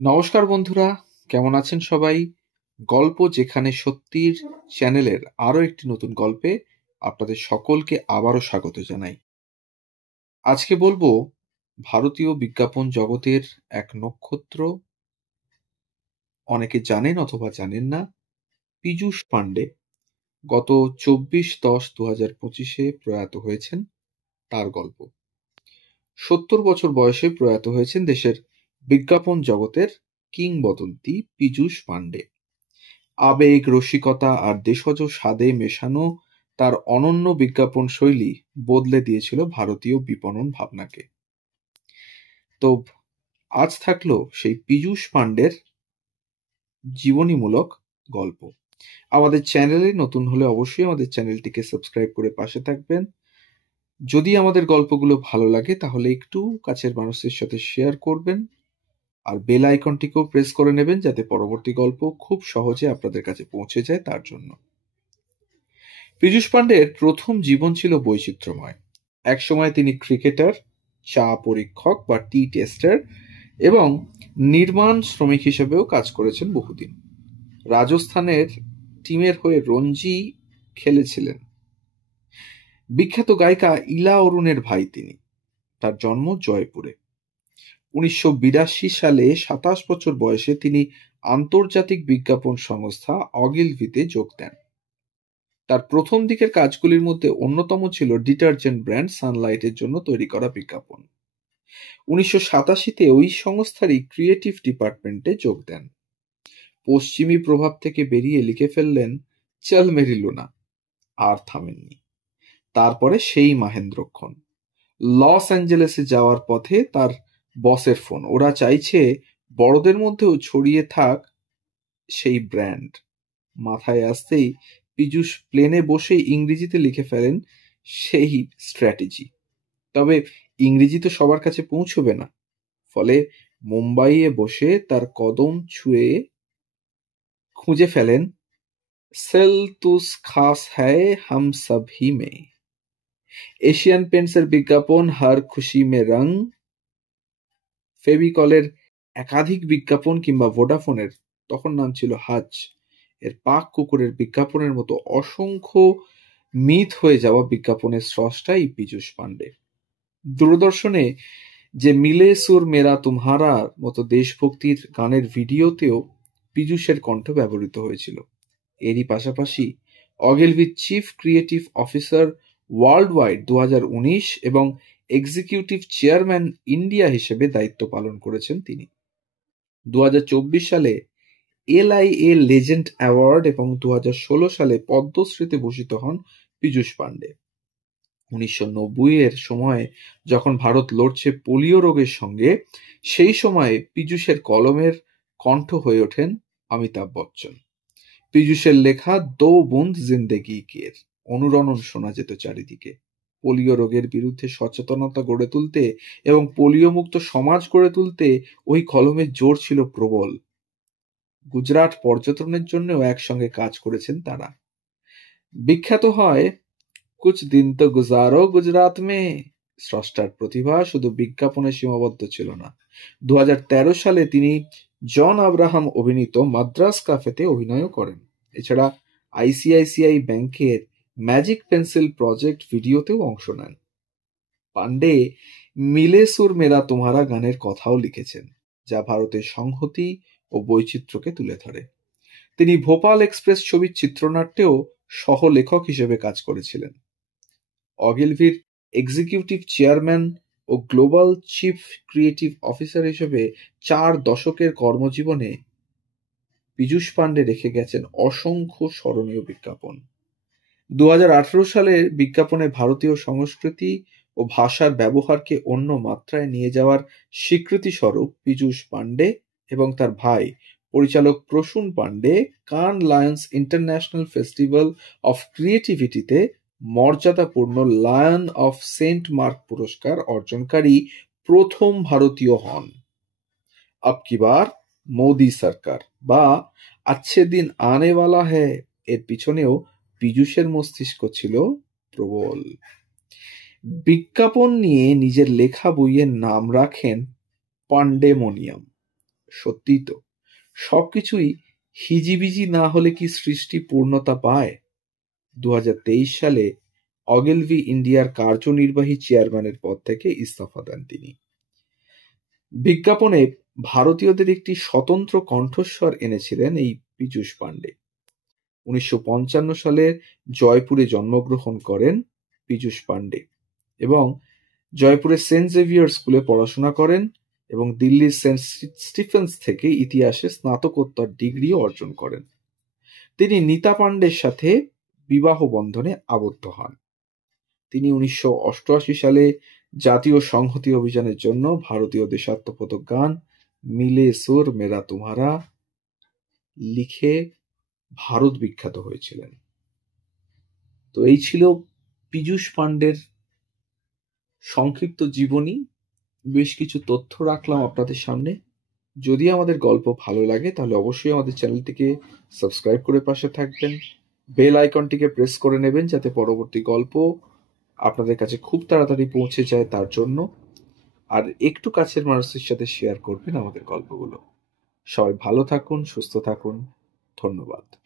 নমস্কার বন্ধুরা, কেমন আছেন সবাই? গল্প যেখানে সত্যির চ্যানেলের আরো একটি নতুন গল্পে আপনাদের সকলকে আবারও স্বাগত জানাই। আজকে বলবো ভারতীয় বিজ্ঞাপন জগতের এক নক্ষত্র, অনেকে জানেন অথবা জানেন না, পীযূষ পান্ডে গত 24/10/2025 প্রয়াত হয়েছেন। তার গল্প 70 বছর বয়সে প্রয়াত হয়েছেন দেশের বিজ্ঞাপন জগতের কিংবদন্তি পীযূষ পান্ডে। আবেগ, রসিকতা আর দেশজ স্বাদে মেশানো তার অনন্য বিজ্ঞাপন শৈলী বদলে দিয়েছিল ভারতীয় বিপণন ভাবনাকে। তো আজ থাকলো সেই পীযূষ পান্ডের জীবনীমূলক গল্প। আমাদের চ্যানেলে নতুন হলে অবশ্যই আমাদের চ্যানেলটিকে সাবস্ক্রাইব করে পাশে থাকবেন। যদি আমাদের গল্পগুলো ভালো লাগে তাহলে একটু কাছের মানুষের সাথে শেয়ার করবেন আর বেল আইকনটিকেও প্রেস করে নেবেন যাতে পরবর্তী গল্প খুব সহজে আপনাদের কাছে পৌঁছে যায় তার জন্য। পীযূষ পান্ডের প্রথম জীবন ছিল বৈচিত্র্যময়। একসময় তিনি ক্রিকেটার, চা পরীক্ষক বা টি টেস্টার এবং নির্মাণ শ্রমিক হিসেবেও কাজ করেছেন বহুদিন। রাজস্থানের টিমের হয়ে রঞ্জি খেলেছিলেন। বিখ্যাত গায়িকা ইলা অরুণের ভাই তিনি। তার জন্ম জয়পুরে। 1982 সালে 27 বছর বয়সে তিনি আন্তর্জাতিক বিজ্ঞাপন সংস্থা অগিলভিতে যোগ দেন। তার প্রথম দিকের কাজগুলির মধ্যে অন্যতম ছিল ডিটারজেন্ট ব্র্যান্ড সানলাইটের জন্য তৈরি করা বিজ্ঞাপন। 1987-তে ওই সংস্থারই ক্রিয়েটিভ ডিপার্টমেন্টে যোগ দেন। পশ্চিমী প্রভাব থেকে বেরিয়ে লিখে ফেললেন চল মেরি লুনা, আর থামেননি। তারপরে সেই মাহেন্দ্রক্ষণ। লস অ্যাঞ্জেলেসে যাওয়ার পথে তার বসের ফোন, ওরা চাইছে বড়দের মধ্যেও ছড়িয়ে থাক সেই ব্র্যান্ড। মাথায় আসতেই পীযূষ প্লেনে বসেই ইংরেজিতে লিখে ফেলেন সেই স্ট্র্যাটেজি। তবে ইংরেজি তো সবার কাছে পৌঁছবে না, ফলে মুম্বাইয়ে বসে তার কদম ছুঁয়ে খুঁজে ফেলেন সেল তুস খাস হ্যায় হাম সভি মে, এশিয়ান পেন্টসের বিজ্ঞাপন হর খুশি মে রং, ফেভিকলের একাধিক বিজ্ঞাপন কিংবা ভোডাফোনের, তখন নাম ছিল হাজ, এর পাক কুকুরের বিজ্ঞাপনের মতো অসংখ্য মিথ হয়ে যাওয়া বিজ্ঞাপনের স্রষ্টা এই পীযূষ পান্ডে। দূরদর্শনে যে মিলে সুর মেরা তুমহারার মতো দেশভক্তির গানের ভিডিওতেও পীযূষের কণ্ঠ ব্যবহৃত হয়েছিল। এরই পাশাপাশি অগিলভির chief creative officer world wide 2019 এবং এক্সিকিউটিভ চেয়ারম্যান ইন্ডিয়া হিসেবে দায়িত্ব পালন করেছেন তিনি। 2024 সালে LIA লেজেন্ড অ্যাওয়ার্ড এবং 2016 সালে পদ্মশ্রীতে ভূষিত হন পীযূষ পান্ডে। 1990-এর সময়ে যখন ভারত লড়ছে পোলিও রোগের সঙ্গে, সেই সময়ে পীযূষের কলমের কণ্ঠ হয়ে ওঠেন অমিতাভ বচ্চন। পীযূষের লেখা দো বুন্দ জিন্দেগি কের অনুরণন শোনা যেত চারিদিকে। পোলিও রোগের বিরুদ্ধে সচেতনতা গড়ে তুলতে এবং পোলিও মুক্ত সমাজ গড়ে তুলতে ওই কলমের জোর ছিল প্রবল। গুজরাট পর্যটনের জন্যও একসঙ্গে কাজ করেছেন তারা। বিখ্যাত হয় কুছ দিন তো গুজারো গুজরাত মে। স্রষ্টার প্রতিভা শুধু বিজ্ঞাপনে সীমাবদ্ধ ছিল না। 2013 সালে তিনি জন আব্রাহাম অভিনীত মাদ্রাস কাফেতে অভিনয়ও করেন। এছাড়া ICICI ব্যাংকের ম্যাজিক পেন্সিল প্রজেক্ট ভিডিওতেও অংশ নেন। পান্ডে মিলে সুর মেরা তোমারা গানের কথাও লিখেছেন, যা ভারতের সংহতি ও বৈচিত্র্যকে তুলে ধরে। তিনি ভোপাল এক্সপ্রেস ছবির চিত্রনাট্যেও সহ-লেখক হিসেবে কাজ করেছিলেন। অগিলভির এক্সিকিউটিভ চেয়ারম্যান ও গ্লোবাল চিফ ক্রিয়েটিভ অফিসার হিসেবে 4 দশকের কর্মজীবনে পীযূষ পান্ডে রেখে গেছেন অসংখ্য স্মরণীয় বিজ্ঞাপন। 2018 সালের বিজ্ঞাপনে ভারতীয় সংস্কৃতি ও ভাষার ব্যবহারকে অন্য মাত্রায় নিয়ে যাওয়ার স্বীকৃতিস্বরূপ পীযূষ পান্ডে এবং তার ভাই পরিচালক প্রসূন পান্ডে কান লায়ন্স ইন্টারন্যাশনাল ফেস্টিভ্যাল অফ ক্রিয়েটিভিটিতে মর্যাদাপূর্ণ লায়ন অফ সেন্ট মার্ক পুরস্কার অর্জনকারী প্রথম ভারতীয় হন। আব কি বার মোদি সরকার বা আচ্ছে দিন আনে ওয়ালা হ্যায় এর পিছনেও পীযূষের মস্তিষ্ক ছিল প্রবল। বিজ্ঞাপন নিয়ে নিজের লেখা বইয়ের নাম রাখেন পান্ডেমোনিয়াম। সত্যিই তো, সবকিছুই হিজিবিজি না হলে কি সৃষ্টি পূর্ণতা পায়? 2023 সালে অগিলভি ইন্ডিয়ার কার্যনির্বাহী চেয়ারম্যানের পদ থেকে ইস্তফা দেন তিনি। বিজ্ঞাপনে ভারতীয়দের একটি স্বতন্ত্র কণ্ঠস্বর এনেছিলেন এই পীযূষ পান্ডে। 1955 সালে জয়পুরে জন্মগ্রহণ করেন পীযূষ পান্ডে এবং জয়পুরের সেন্ট জেভিয়ার স্কুলে পড়াশোনা করেন এবং দিল্লির সেন্ট স্টিফেন্স থেকে ইতিহাসে স্নাতকোত্তর ডিগ্রিও অর্জন করেন। তিনি নীতা পান্ডের সাথে বিবাহ বন্ধনে আবদ্ধ হন। তিনি 1988 সালে জাতীয় সংহতি অভিযানের জন্য ভারতীয় দেশাত্মবোধক গান মিলে সুর মেরা তুমহারা লিখে ভারত বিখ্যাত হয়েছিলেন। তো এই ছিল পীযূষ পান্ডের সংক্ষিপ্ত জীবনী। বেশ কিছু তথ্য রাখলাম আপনাদের সামনে। যদি আমাদের গল্প ভালো লাগে তাহলে অবশ্যই আমাদের চ্যানেলটিকে সাবস্ক্রাইব করে পাশে থাকবেন, বেল আইকনটিকে প্রেস করে নেবেন যাতে পরবর্তী গল্প আপনাদের কাছে খুব তাড়াতাড়ি পৌঁছে যায় তার জন্য, আর একটু কাছের মানুষের সাথে শেয়ার করবেন আমাদের গল্পগুলো। সবাই ভালো থাকুন, সুস্থ থাকুন, ধন্যবাদ।